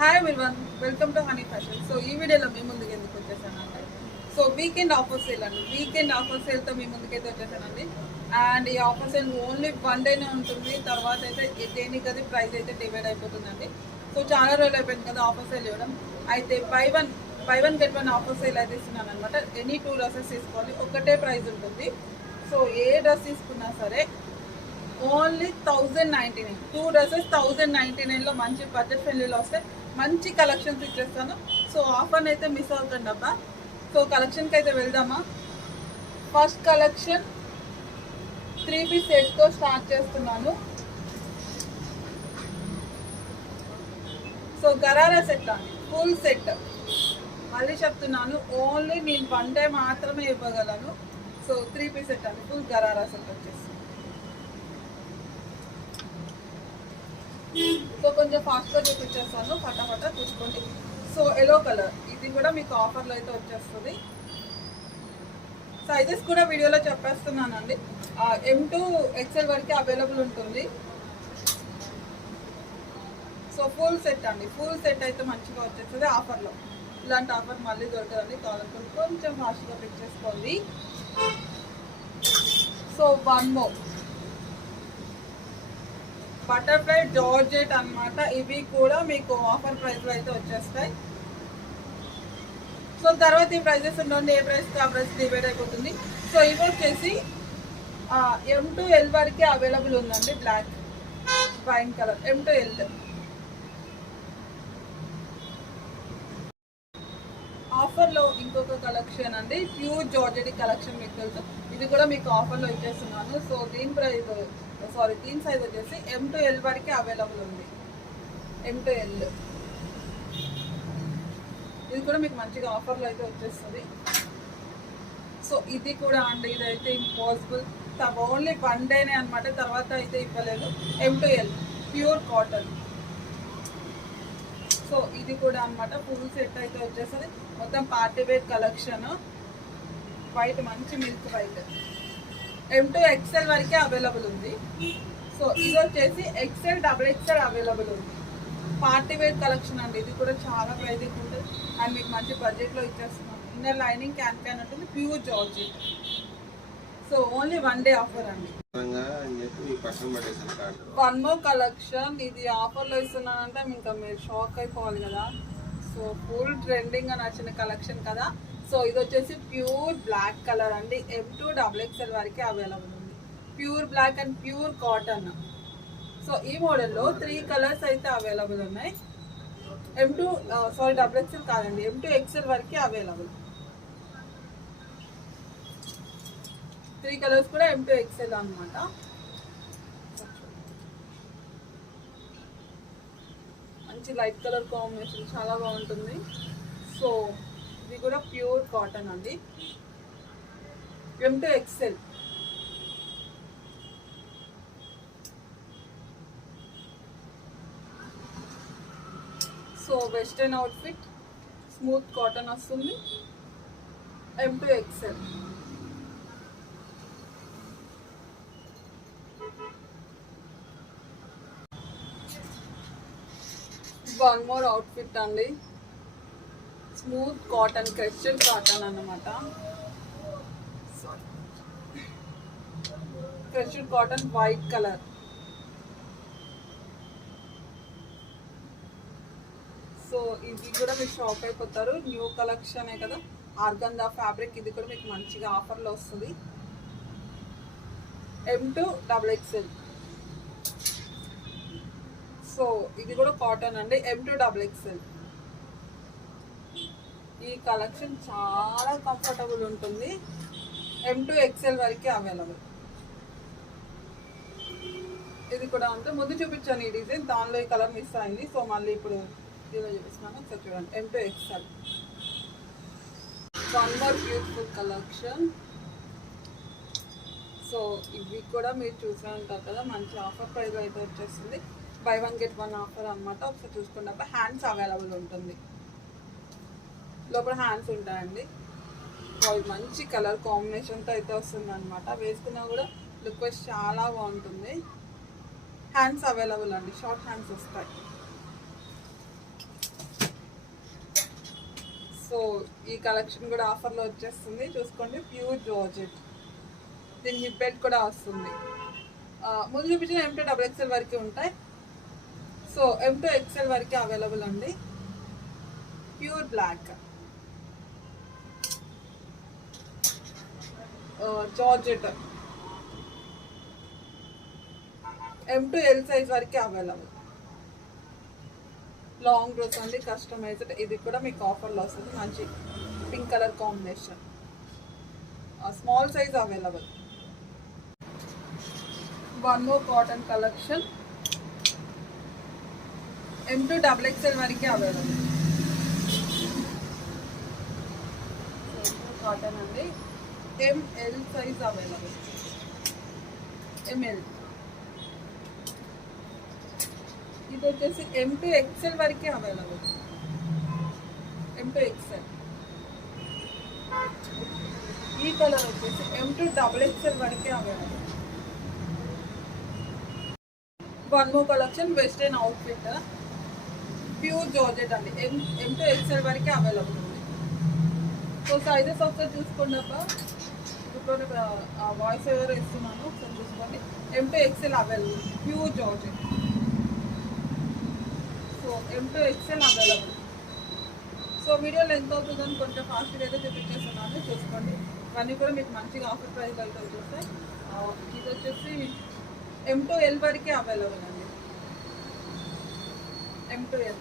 Hi everyone, welcome to honey fashion. So ఈ వీడియోలో మీ ముందుకు ఎందుకు వచ్చేసానంటే, సో వీకెండ్ ఆఫర్ సేల్ అండి. వీకెండ్ ఆఫర్ సేల్తో మీ ముందుకైతే వచ్చేసానండి. అండ్ ఈ ఆఫర్ సేల్ ఓన్లీ వన్ డేనే ఉంటుంది. తర్వాత అయితే దేనికి అది ప్రైస్ అయితే డివైడ్ అయిపోతుందండి. సో చాలా రోజులు అయిపోయింది కదా ఆఫర్ సేల్ ఇవ్వడం. అయితే by one get one offer sale అయితే ఇస్తున్నాను అనమాట. ఎనీ 2 డ్రెస్సెస్ తీసుకోవాలి, ఒకటే ప్రైస్ ఉంటుంది. సో ఏ డ్రెస్ తీసుకున్నా సరే ఓన్లీ 1099. 2 డ్రెస్సెస్ 1099లో మంచి బడ్జెట్ ఫ్రెండ్లీలో వస్తే మంచి కలెక్షన్స్ ఇచ్చేస్తాను. సో ఆఫర్ని అయితే మిస్ అవుతుంది అబ్బా. సో కలెక్షన్కి అయితే వెళ్దామా. ఫస్ట్ కలెక్షన్ 3 పీస్ సెట్తో స్టార్ట్ చేస్తున్నాను. సో గరారా సెట్ అండి, ఫుల్ సెట్. మళ్ళీ చెప్తున్నాను, ఓన్లీ నేను 1 డే మాత్రమే ఇవ్వగలను. సో 3 పీస్ సెట్ అండి, ఫుల్ గరారా సెట్ వచ్చేసి. సో కొంచెం ఫాస్ట్గా చూపించేస్తాను, ఫటాఫటా చూసుకోండి. సో ఎల్లో కలర్, ఇది కూడా మీకు ఆఫర్లో అయితే వచ్చేస్తుంది. సైజెస్ కూడా వీడియోలో చెప్పేస్తున్నానండి. M2 XL వరకు అవైలబుల్ ఉంటుంది. సో ఫుల్ సెట్ అండి, ఫుల్ సెట్ అయితే మంచిగా వచ్చేస్తుంది ఆఫర్లో. ఇలాంటి ఆఫర్ మళ్ళీ దొరకదండి. కావాలనుకుంటే కొంచెం ఫాస్ట్గా పిక్ చేసుకోండి. So one more butterfly georgette అన్నమాట. ఇవి కూడా మీకు ఆఫర్ ప్రైస్లో అయితే వచ్చేస్తాయి. సో తర్వాత ఈ ప్రైజెస్ ఉండండి, ఏ ప్రైస్కి ఆ ప్రైస్ డివైడ్ అయిపోతుంది. సో ఇవి వచ్చేసి M2L వరకే అవైలబుల్ ఉందండి. Black wine colour M2L. ఆఫర్లో ఇంకొక కలెక్షన్ అండి, ప్యూర్ జార్జెట్ కలెక్షన్ మీకు తెలుసు. ఇది కూడా మీకు ఆఫర్లో ఇచ్చేస్తున్నాను. సో దీని సైజ్ వచ్చేసి M2L వరకే అవైలబుల్ ఉంది. M2L ఇది కూడా మీకు మంచిగా ఆఫర్లో అయితే వచ్చేస్తుంది. సో ఇది కూడా అండి, ఇదైతే ఇంపాసిబుల్. ఓన్లీ 1 డేనే అనమాట, తర్వాత అయితే ఇవ్వలేదు. M2L pure cotton. సో ఇది కూడా అనమాట, ఫుల్ సెట్ అయితే వచ్చేస్తుంది. మొత్తం పార్టీ వేర్ కలెక్షన్. వైట్, మంచి మిల్క్ వైట్. M2 XL వరకే అవైలబుల్ ఉంది. సో ఇది వచ్చేసి XL XXL అవైలబుల్ ఉంది. పార్టీ వేర్ కలెక్షన్ అండి. ఇది కూడా చాలా ప్రైజింగ్ ఉంటుంది అండ్ మీకు మంచి బడ్జెట్లో ఇచ్చేస్తున్నాం. ఇన్నర్ లైనింగ్ క్యాన్ ఉంటుంది, pure georgette. So only 1 day offer అండి. వన్ మోర్ కలెక్షన్, ఇది ఆఫర్లో ఇస్తున్నానంటే ఇంకా మీరు షాక్ అయిపోవాలి కదా. సో ఫుల్ ట్రెండింగ్ అని నచ్చిన కలెక్షన్ కదా. సో ఇది వచ్చేసి ప్యూర్ బ్లాక్ కలర్ అండి. M2 XXL వరకే అవైలబుల్ ఉంది. Pure black and pure cotton. So ఈ మోడల్లో 3 కలర్స్ అయితే అవైలబుల్ ఉన్నాయి. M2 XXL కాదండి, M2 XL వరకే అవైలబుల్. 3 కలర్స్ కూడా M2 XL అనమాట. మంచి లైట్ కలర్ కాంబినేషన్, చాలా బాగుంటుంది. సో ఇది కూడా ప్యూర్ కాటన్ అండి, M2 XL. So western outfit, smooth cotton వస్తుంది, M2 XL. One more outfit అండి, స్మూత్ కాటన్, క్రష్డ్ కాటన్ అన్నమాట. Crushed cotton, white colour. So ఇది కూడా మీరు షాక్ అయిపోతారు, న్యూ కలెక్షనే కదా. ఆర్గంజా ఫ్యాబ్రిక్, ఇది కూడా మీకు మంచిగా ఆఫర్లో వస్తుంది. M2 XXL. సో ఇది కూడా కాటన్ అండి, M2 XXL. ఈ కలెక్షన్ చాలా కంఫర్టబుల్ ఉంటుంది. M2 XL వరకే అవైలబుల్. ఇది కూడా అంతే, ముందు చూపించాను ఈ డిజైన్, దానిలో ఈ కలర్ మిస్ అయింది. సో మళ్ళీ ఇప్పుడు దీనిలో చూపిస్తున్నాను, ఒకసారి చూడండి. M2 XL. One more beautiful collection. So ఇవి కూడా మీరు చూసే ఉంటారు కదా, మంచి ఆఫర్ ప్రైస్ అయితే వచ్చేస్తుంది. By one get one offer అనమాట. ఒకసారి చూసుకున్నప్పుడు హ్యాండ్స్ అవైలబుల్ ఉంటుంది, లోపల హ్యాండ్స్ ఉంటాయండి. మంచి కలర్ కాంబినేషన్తో అయితే వస్తుంది అనమాట. వేసుకున్నా కూడా లుక్ వైజ్ చాలా బాగుంటుంది. హ్యాండ్స్ అవైలబుల్ అండి, షార్ట్ హ్యాండ్స్ వస్తాయి. సో ఈ కలెక్షన్ కూడా ఆఫర్లో వచ్చేస్తుంది, చూసుకోండి. ప్యూర్ జార్జెట్, దీనికి బెల్ట్ కూడా వస్తుంది. ముందు చూపించిన M2 XXL వరకు ఉంటాయి. సో M2 XL వరకు అవైలబుల్ అండి. Pure black georgette M2 L size వరకు అవైలబుల్. లాంగ్ డ్రెస్ అండి, కస్టమైజ్డ్. ఇది కూడా మీకు ఆఫర్లో వస్తుంది. మంచి pink colour combination. Small size available. One more cotton collection, M2 XXL వరకు అవైలబుల్. కాటన్ అండి, ML సైజ్ అవైలబుల్. ML ఇది వచ్చేసి M2 XL వరకే అవైలబుల్. M2 XL. ఈ కలర్ వచ్చేసి M2 XXL వరకే available. One more collection, western outfit, pure georgette అండి. M2 XL వరకే అవైలబుల్ ఉంది. సో సైజెస్ ఒకసారి చూసుకోండి అబ్బా. ఇప్పుడు వాయిస్ ఎవరు ఇస్తున్నాను ఒకసారి చూసుకోండి. M2 XL available, pure georgette. So M2 XL available. So వీడియోలో ఎంత అవుతుందని కొంచెం ఫాస్ట్గా అయితే చూపించేస్తున్నాను, చూసుకోండి. ఇవన్నీ కూడా మీకు మంచిగా ఆఫర్ ప్రైస్ అయితే వచ్చేస్తాయి. ఇది వచ్చేసి M2 L వరకే అవైలబుల్ అండి. M2 L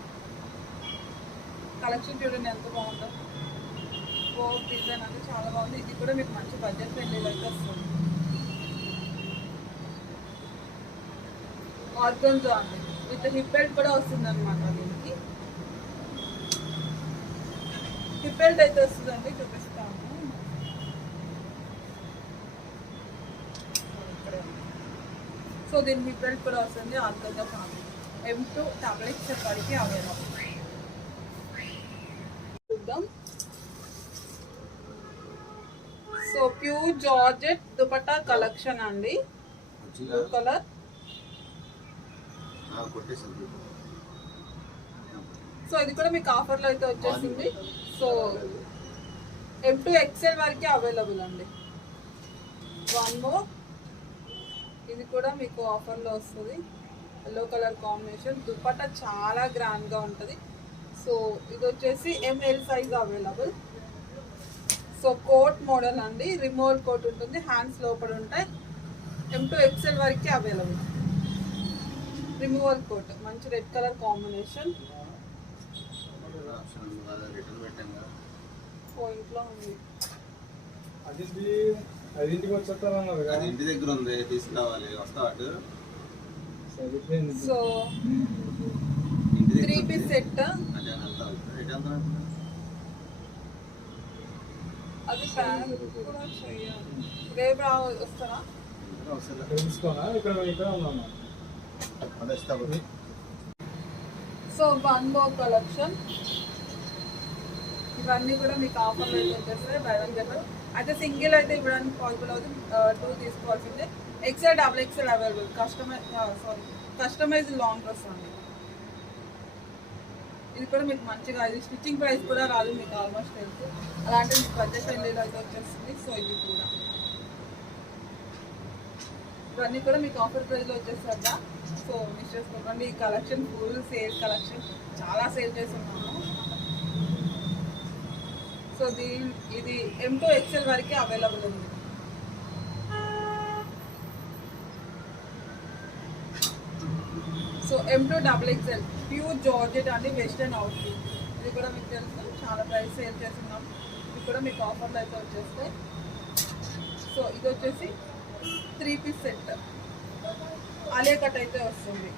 కలెక్షన్ చూడండి ఎంత బాగుందో. వర్క్ డిజైన్ అంటే చాలా బాగుంది. ఇది కూడా మీకు మంచి బడ్జెట్ ఫ్రెండ్లీ అయితే వస్తుంది. ఆర్గన్జా అండి, విత్ హిప్ బెల్ట్ కూడా వస్తుంది అనమాట. దీనికి హిప్ బెల్ట్ అయితే వస్తుందండి, చూపిస్తాను. సో దీని హిప్ బెల్ట్ కూడా వస్తుంది. ఆర్గన్జా ఫ్యాబ్రిక్, M2 XXL వరకు అవైలబుల్. చూద్దాం. So pure georgette dupatta collection అండి, బ్లూ కలర్. సో ఇది కూడా మీకు ఆఫర్లో అయితే వచ్చేసింది. సో M2 XL వరకే అవైలబుల్ అండి. వన్ మోర్, ఇది కూడా మీకు ఆఫర్లో వస్తుంది. ఎల్లో కలర్ కాంబినేషన్, దుపట్టా చాలా గ్రాండ్గా ఉంటుంది. సో ఇది వచ్చేసి ML size available. So coat model అండి, రిమోట్ కోట్ ఉంటుంది, హ్యాండ్స్ లోపల ఉంటాయి. M2 XL వరకే అవైలబుల్. రిమూవల్ కోట్, మంచి రెడ్ కలర్ కాంబినేషన్. ఇంట్లో ఉంది, ఇంటి దగ్గర ఉంది, తీసుకురావాలి. వస్తావా? So 3 piece set. అది ప్యాన్ కూడా చేయాలి. రేపు వస్తారా? సో వన్ మోర్ కలెక్షన్, ఇవన్నీ కూడా మీకు ఆఫర్లో అయితే వచ్చేస్తాయి. By one get one. అయితే సింగిల్ అయితే ఇవ్వడానికి పాసిబుల్ అవుతుంది, 2 తీసుకోవాల్సిందే. XL XXL available. Customise long dress అండి. ఇది కూడా మీకు మంచిగా, ఇది స్టిచ్చింగ్ ప్రైస్ కూడా రాదు మీకు, ఆల్మోస్ట్ తెలుసు. అలాంటి మీకు బడ్జెట్ ఫ్రెండ్లీలో అయితే వచ్చేస్తుంది. సో ఇది కూడా, ఇవన్నీ కూడా మీకు ఆఫర్ ప్రైస్లో వచ్చేస్తుందా. సో మిస్ చేసుకోకండి. ఈ కలెక్షన్ ఫుల్ సేల్ కలెక్షన్, చాలా సేల్ చేస్తున్నాము. సో ఇది M2 XL వరకే అవైలబుల్ ఉంది. So M2 XXL pure georgette అండి, వెస్టర్న్ అవుట్ఫిట్. ఇది కూడా మీకు తెలుసు, చాలా ప్రైస్ సేల్ చేస్తున్నాం. ఇది కూడా మీకు ఆఫర్లో అయితే వచ్చేస్తాయి. సో ఇది వచ్చేసి 3 పీస్ సెట్, ఆలియా కట్ అయితే వస్తుంది.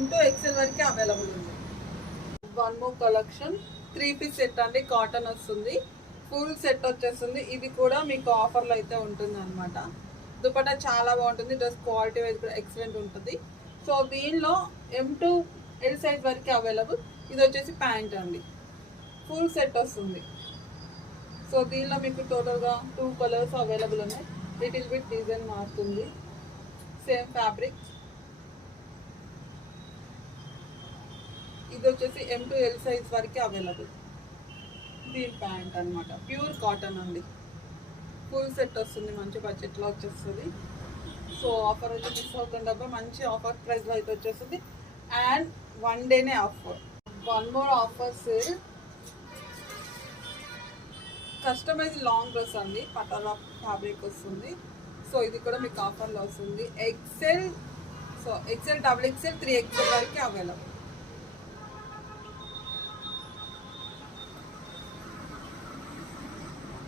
M2 XL వరకే అవైలబుల్ ఉంది. One more collection, 3 piece set అండి, కాటన్ వస్తుంది. ఫుల్ సెట్ వచ్చేస్తుంది. ఇది కూడా మీకు ఆఫర్లో అయితే ఉంటుంది అనమాట. దుపట్టా చాలా బాగుంటుంది, డ్రెస్ క్వాలిటీ వైజ్ కూడా ఎక్సలెంట్ ఉంటుంది. సో దీనిలో M2 L సైజ్ వరకే అవైలబుల్. ఇది వచ్చేసి ప్యాంట్ అండి, ఫుల్ సెట్ వస్తుంది. సో దీనిలో మీకు టోటల్గా 2 కలర్స్ అవైలబుల్ ఉన్నాయి. లిటిల్ బిట్ డిజైన్ మారుతుంది, సేమ్ ఫ్యాబ్రిక్. ఇది వచ్చేసి M2 L సైజ్ వరకే అవైలబుల్. దీని ప్యాంట్ అన్నమాట, ప్యూర్ కాటన్ అండి. ఫుల్ సెట్ వస్తుంది, మంచి బడ్జెట్లో వచ్చేస్తుంది. సో ఆఫర్ అయితే మిస్ అవుతుంది అబ్బా, మంచి ఆఫర్ ప్రైస్లో అయితే వచ్చేస్తుంది. అండ్ 1 డేనే offer. One more offers, customise long dress అండి, పటాలా ఫ్యాబ్రిక్ వస్తుంది. సో ఇది కూడా మీకు ఆఫర్లో వస్తుంది. XL, so XL, double XL, 3XL వరకు అవైలబుల్.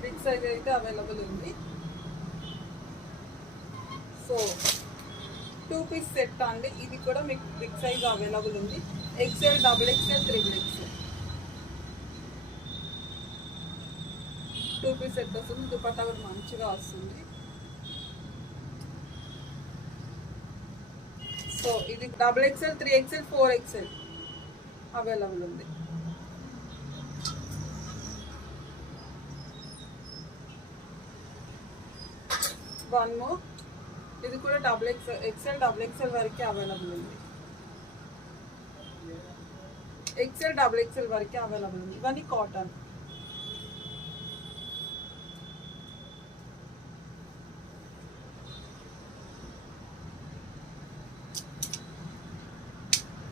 బిగ్ సైజ్ అయితే అవైలబుల్ ఉంది. సో 2 పీస్ సెట్ అండి, ఇది కూడా మీకు బిగ్ సైజ్ అవైలబుల్ ఉంది. XL, double XL, 3XL 2 piece set వస్తుంది. దుపట్టా కూడా మంచిగా వస్తుంది. సో ఇది double XL, 3XL, 4XL available ఉంది. వన్ మోర్, ఇది కూడా డబుల్ ఎక్సెల్, డబుల్ ఎక్సెల్ వరకే అవైలబుల్ ఉంది. ఎక్సెల్, డబుల్ ఎక్సెల్ వరకే అవైలబుల్ ఉంది. ఇవన్నీ cotton.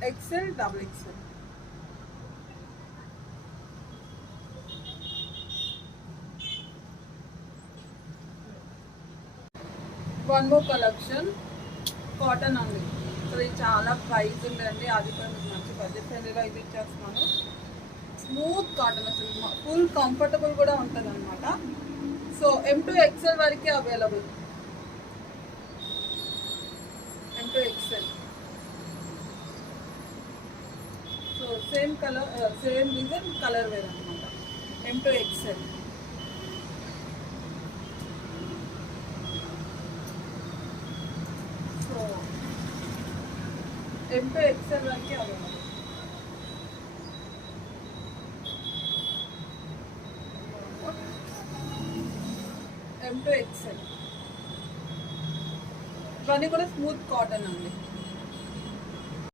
XL, double XL. One more collection, cotton అండి. సో ఇది చాలా ప్రైస్ ఉందండి, అది కూడా మీకు మంచి బడ్జెట్ ఫ్రెండ్లీలో అయితే ఇచ్చేస్తున్నాను. స్మూత్ కాటన్, అసలు ఫుల్ కంఫర్టబుల్ కూడా ఉంటుంది అనమాట. సో M2XL వరకే available. M2XL. So same colour, same design, colour wear అనమాట. M2XL. సో M2XL వరకే అవైలబుల్. M2XL. ఇవన్నీ కూడా స్మూత్ కాటన్ అండి.